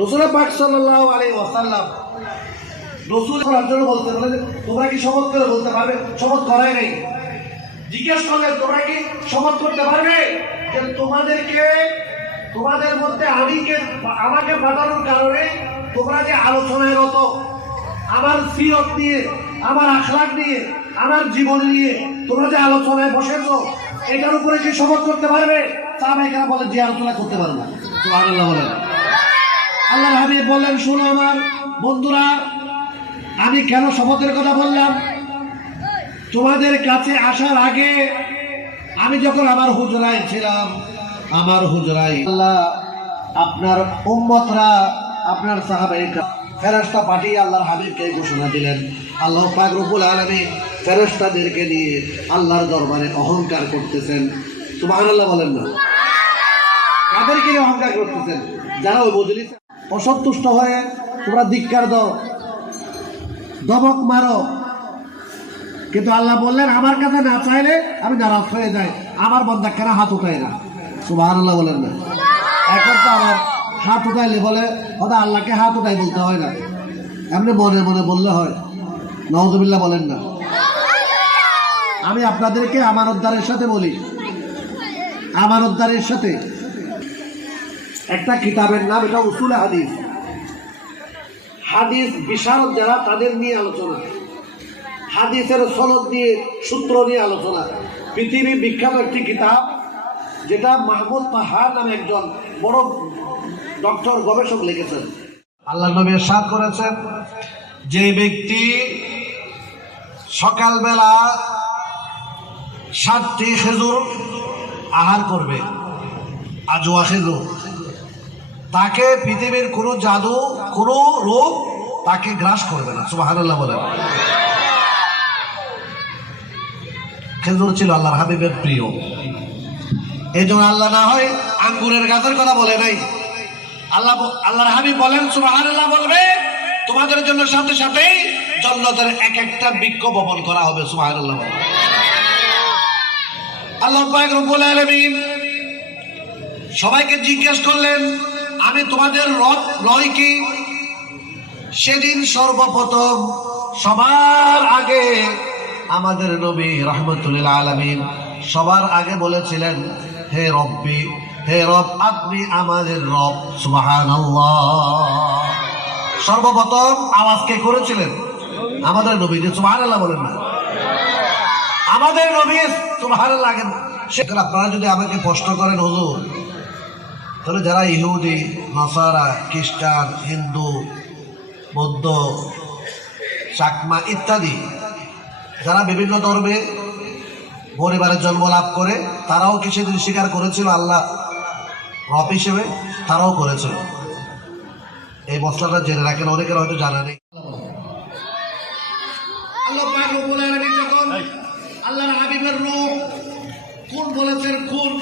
রসুল পাক সাল্লাল্লাহু আলাইহি ওয়াসাল্লাম রসুল বলতে বলে তোমরা কি শপথ করে বলতে পারবে? শপথ করাই নেই। জিজ্ঞেস করলেন, তোমরা কি শপথ করতে পারবে যে তোমাদেরকে, তোমাদের মধ্যে আমি কে আমাকে পাঠানোর কারণে তোমরা যে আলোচনায় রত, আমার সিরত নিয়ে, আমার আখলাক নিয়ে, আমার জীবন নিয়ে তোমরা যে আলোচনায় বসেছ, এটার উপরে কি শপথ করতে পারবে? তা আমি এখানে বলে যে আলোচনা করতে পারবে। সুবহানাল্লাহ বলেন। আল্লাহ হাবিব বললেন, শুনো আমার বন্ধুরা, আমি কেন শপথের কথা বললাম? তোমাদের কাছে আসার আগে আমি যখন আমার হুজরায় ছিলাম, আমার হুজরায় আল্লাহ আপনার উম্মতরা, আপনার সাহাবাই ফেরেস্তা পাঠিয়ে আল্লাহর হাবিবকে ঘোষণা দিলেন। আল্লাহ পাক রব্বুল আলামিন ফেরেস্তাদেরকে নিয়ে আল্লাহর দরবারে অহংকার করতেছেন। তোমার আল্লাহ বলেন না। কাদেরকে নিয়ে অহংকার করতেছেন? যারা ওই মজলিস অসন্তুষ্ট হয়ে তোমরা ধিক্কার দাও। দমক মারো। কিন্তু আল্লাহ বললেন, আমার কাছে না চাইলে আমি নারাজ হয়ে যাই। আমার বন্ধা কেন হাত উঠায় না। সুবাহ আল্লাহ বলেন না। এখন তো আমার হাত উঠাইলে বলে ওটা আল্লাহকে হাত উঠাই বলতে হয় না। এমনি মনে মনে বললে হয়। নওয়াজবিল্লাহ বলেন না। আমি আপনাদেরকে আমার উদ্ধারের সাথে বলি। আমার উদ্ধারের সাথে একটা কিতাবের নাম, এটা উসুল হাদিস। হাদিস বিশারদ যারা, তাদের নিয়ে আলোচনা। হাদিসের সনদ নিয়ে, সূত্র নিয়ে আলোচনা। পৃথিবী বিখ্যাত একটি কিতাব, যেটা মাহমুদ পাহাড় নামে একজন বড় ডক্টর গবেষক লিখেছেন। আল্লাহ নবী সাদ করেছেন, যে ব্যক্তি সকালবেলা সাতটি খেজুর আহার করবে, আজোয়া খেজুর। তাকে পৃথিবীর কোনো জাদু, কোনো রোগ তাকে গ্রাস করবে না। সুবহানাল্লাহ বলেন। খেজুর ছিল আল্লাহর হাবিবের প্রিয়। এই জন্য আল্লাহ না হয় আঙ্গুরের গাছের কথা বলে নাই। আল্লাহ আল্লাহর হাবিব বলেন, সুবহানাল্লাহ বলবে, তোমাদের জন্য সাথে সাথেই জন্নতের এক একটা বৃক্ষ বপন করা হবে বলেন। আল্লাহ রব্বুল আলামিন সবাইকে জিজ্ঞেস করলেন আমি তোমাদের রব নয় কি? সেদিন সর্বপ্রথম সবার আগে আমাদের নবী রহমতুল্লাহ আলমিন সবার আগে বলেছিলেন, হে রব্বি, হে রব, আপনি আমাদের রব সুবাহান সর্বপ্রথম আওয়াজ কে করেছিলেন? আমাদের নবী যে সুবাহান আল্লাহ বলেন না। আমাদের নবী সুবাহান লাগে সেখানে আপনারা যদি আমাকে প্রশ্ন করেন, হুজুর তাহলে যারা ইহুদি নসারা খ্রিস্টান হিন্দু বৌদ্ধ চাকমা ইত্যাদি যারা বিভিন্ন ধর্মে পরিবারের জন্ম লাভ করে তারাও কি সেদিন স্বীকার করেছিল আল্লাহ রব হিসেবে তারাও করেছিল। এই মশলাটা জেনে রাখেন অনেকের হয়তো জানা নেই। আল্লাহ হাবিবের রূপ কোন বলেছেন কোন